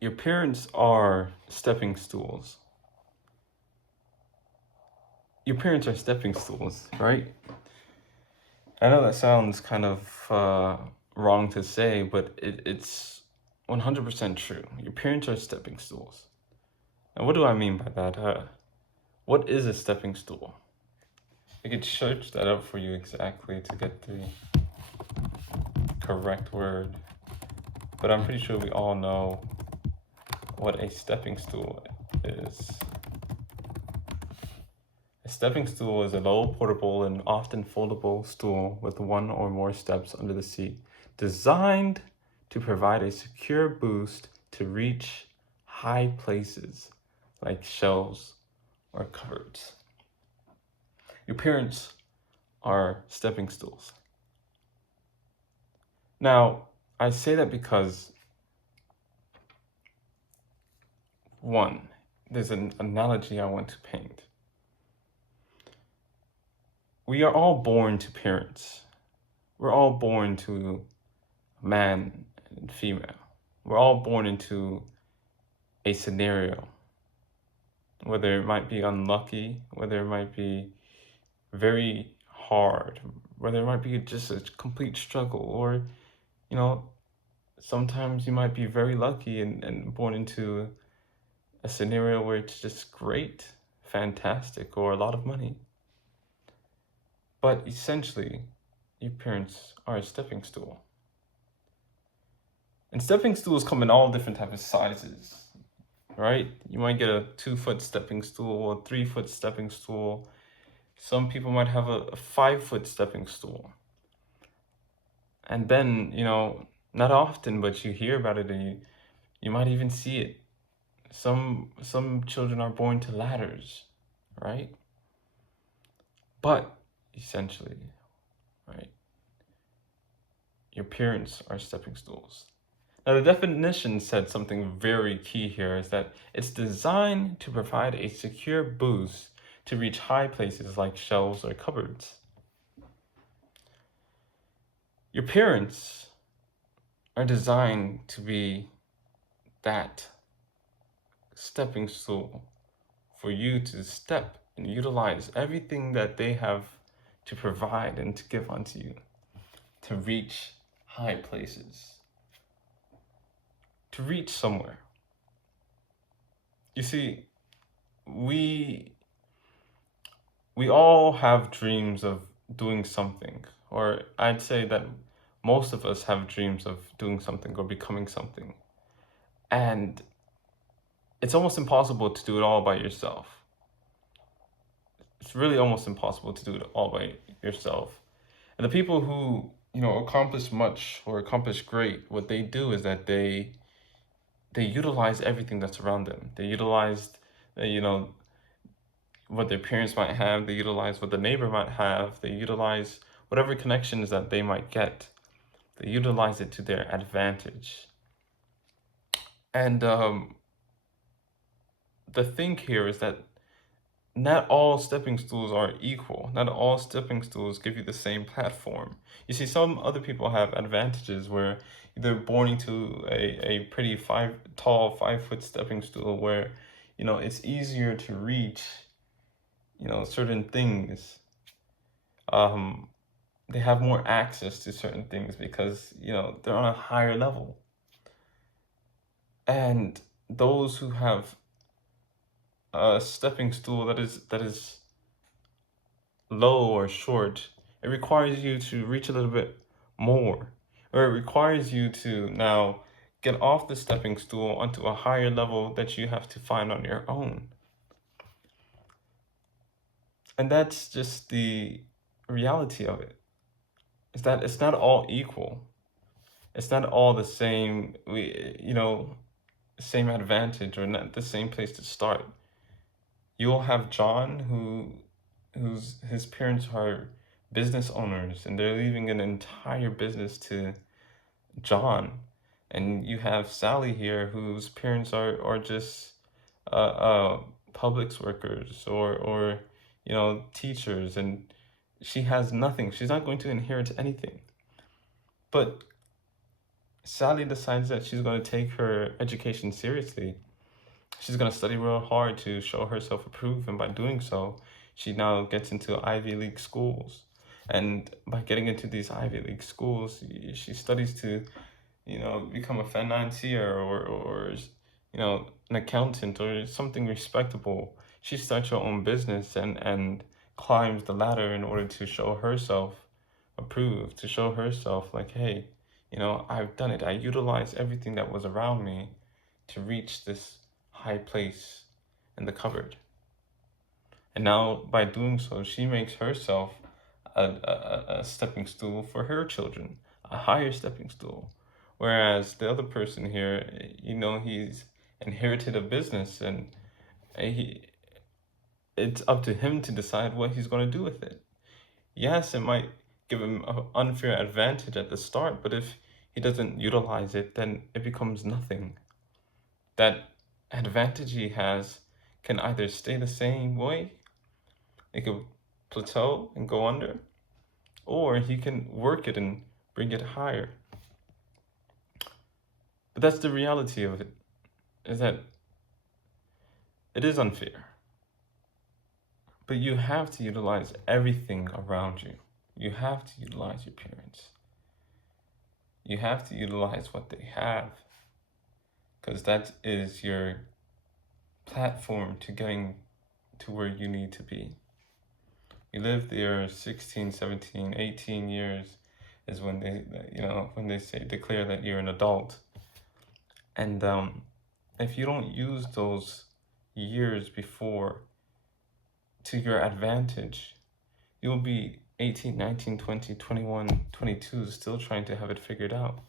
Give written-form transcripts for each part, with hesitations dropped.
Your parents are stepping stools. Your parents are stepping stools, right? I know that sounds kind of wrong to say, but it's 100% true. Your parents are stepping stools. And what do I mean by that? What is a stepping stool? I could search that up for you exactly to get the correct word, but I'm pretty sure we all know what a stepping stool is. A stepping stool is a low, portable, and often foldable stool with one or more steps under the seat, designed to provide a secure boost to reach high places like shelves or cupboards. Your parents are stepping stools. Now, I say that because, one, there's an analogy I want to paint. We are all born to parents. We're all born to man and female. We're all born into a scenario, whether it might be unlucky, whether it might be very hard, whether it might be just a complete struggle, or, you know, sometimes you might be very lucky and born into a scenario where it's just great, fantastic, or a lot of money. But essentially, your parents are a stepping stool. And stepping stools come in all different types of sizes, right? You might get a 2-foot stepping stool, a 3-foot stepping stool. Some people might have a 5-foot stepping stool. And then, not often, but you hear about it and you might even see it. Some children are born to ladders, right? But essentially, right, your parents are stepping stools. Now, the definition said something very key here is that it's designed to provide a secure boost to reach high places like shelves or cupboards. Your parents are designed to be that stepping stool for you to step and utilize everything that they have to provide and to give unto you to reach high places, to reach somewhere. You see, we all have dreams of doing something, or I'd say that most of us have dreams of doing something or becoming something. And it's almost impossible to do it all by yourself. It's really almost impossible to do it all by yourself. And the people who, accomplish much or accomplish great, what they do is that they utilize everything that's around them. They utilize, what their parents might have. They utilize what the neighbor might have. They utilize whatever connections that they might get. They utilize it to their advantage. And the thing here is that not all stepping stools are equal. Not all stepping stools give you the same platform. You see, some other people have advantages where they're born into a pretty tall 5-foot stepping stool where, it's easier to reach, certain things. They have more access to certain things because, they're on a higher level. And those who have a stepping stool that is low or short, it requires you to reach a little bit more, or it requires you to now get off the stepping stool onto a higher level that you have to find on your own. And that's just the reality of it. Is that it's not all equal. It's not all the same, same advantage or not the same place to start. You'll have John his parents are business owners and they're leaving an entire business to John. And you have Sally here whose parents are just public workers or teachers, and she has nothing. She's not going to inherit anything. But Sally decides that she's going to take her education seriously. She's going to study real hard to show herself approved, and by doing so, she now gets into Ivy League schools. And by getting into these Ivy League schools, she studies to, become a financier, or an accountant or something respectable. She starts her own business and climbs the ladder in order to show herself approved, to show herself like, hey, I've done it. I utilized everything that was around me to reach this high place in the cupboard. And now, by doing so, she makes herself a stepping stool for her children, a higher stepping stool. Whereas the other person here, he's inherited a business, and he it's up to him to decide what he's going to do with it. Yes, it might give him an unfair advantage at the start, but if he doesn't utilize it, then it becomes nothing. That advantage he has can either stay the same way, it could plateau and go under, or he can work it and bring it higher. But that's the reality of it, is that it is unfair. But you have to utilize everything around you. You have to utilize your parents. You have to utilize what they have, because that is your platform to getting to where you need to be. You live there 16, 17, 18 years is when they say declare that you're an adult. And if you don't use those years before to your advantage, you'll be 18, 19, 20, 21, 22, still trying to have it figured out.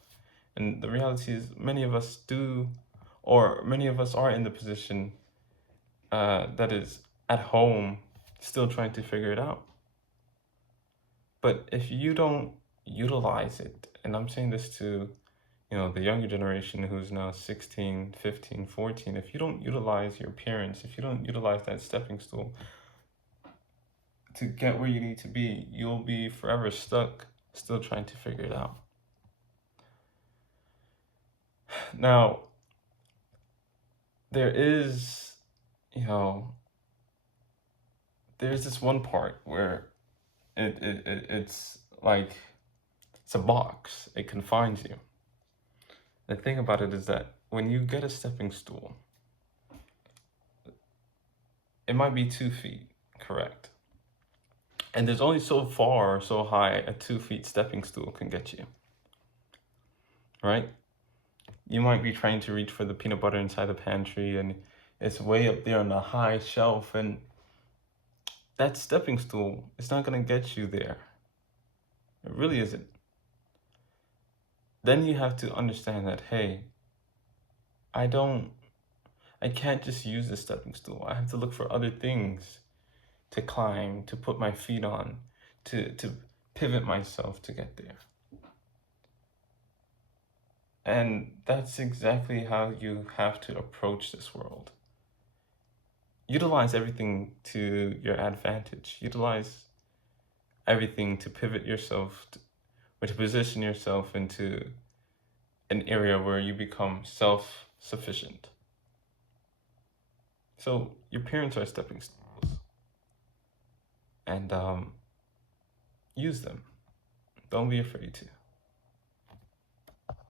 And the reality is many of us do, or many of us are in the position that is at home still trying to figure it out. But if you don't utilize it, and I'm saying this to the younger generation who's now 16, 15, 14, if you don't utilize your parents, if you don't utilize that stepping stool to get where you need to be, you'll be forever stuck, still trying to figure it out. Now, there is, there's this one part where it's like, it's a box, it confines you. The thing about it is that when you get a stepping stool, it might be 2 feet, correct? And there's only so far, so high a 2 feet stepping stool can get you, right? You might be trying to reach for the peanut butter inside the pantry, and it's way up there on the high shelf, and that stepping stool is not going to get you there. It really isn't. Then you have to understand that, hey, I can't just use the stepping stool. I have to look for other things to climb, to put my feet on, to pivot myself to get there. And that's exactly how you have to approach this world. Utilize everything to your advantage. Utilize everything to pivot yourself or to position yourself into an area where you become self-sufficient. So your parents are stepping stools, and use them. Don't be afraid to.